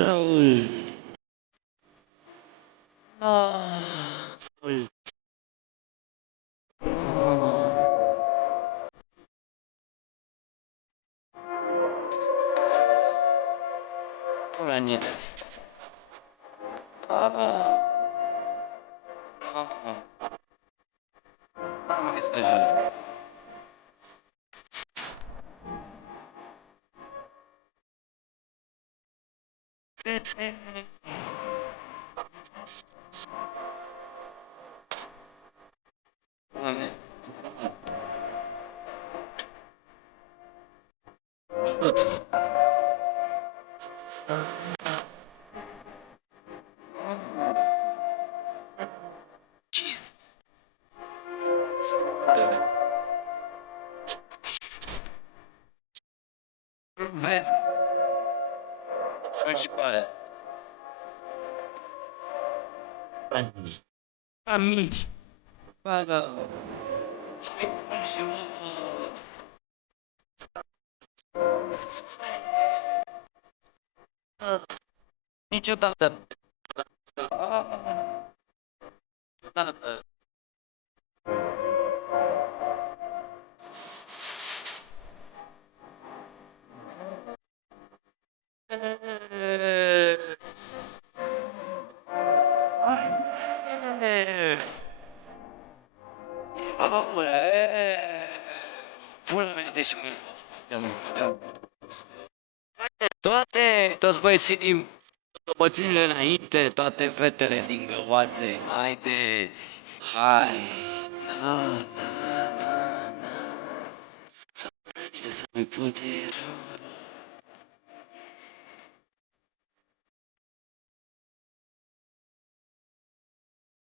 Raul. Raul. Ранее. Скажи. Cheese. Vezi? Și pare. Amici. Pagă. Niciodată. Toți băieții din băținile înainte, toate fetele din găoațe, haideți, hai, na, na, na, na, să nu-i putere rău.